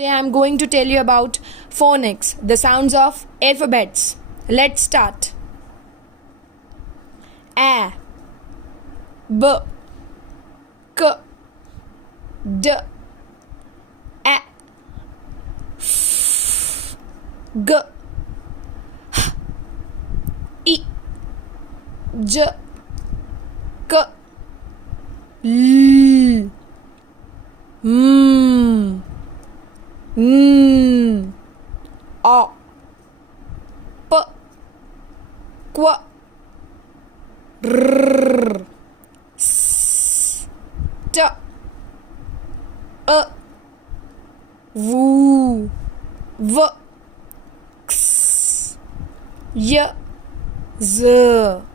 Today I am going to tell you about phonics, the sounds of alphabets. Let's start. A, B, K, D, A, F, G, H, I, J, K, L, M, N, O, P, Q, R, S, T, E, V, V, X, Y, Z.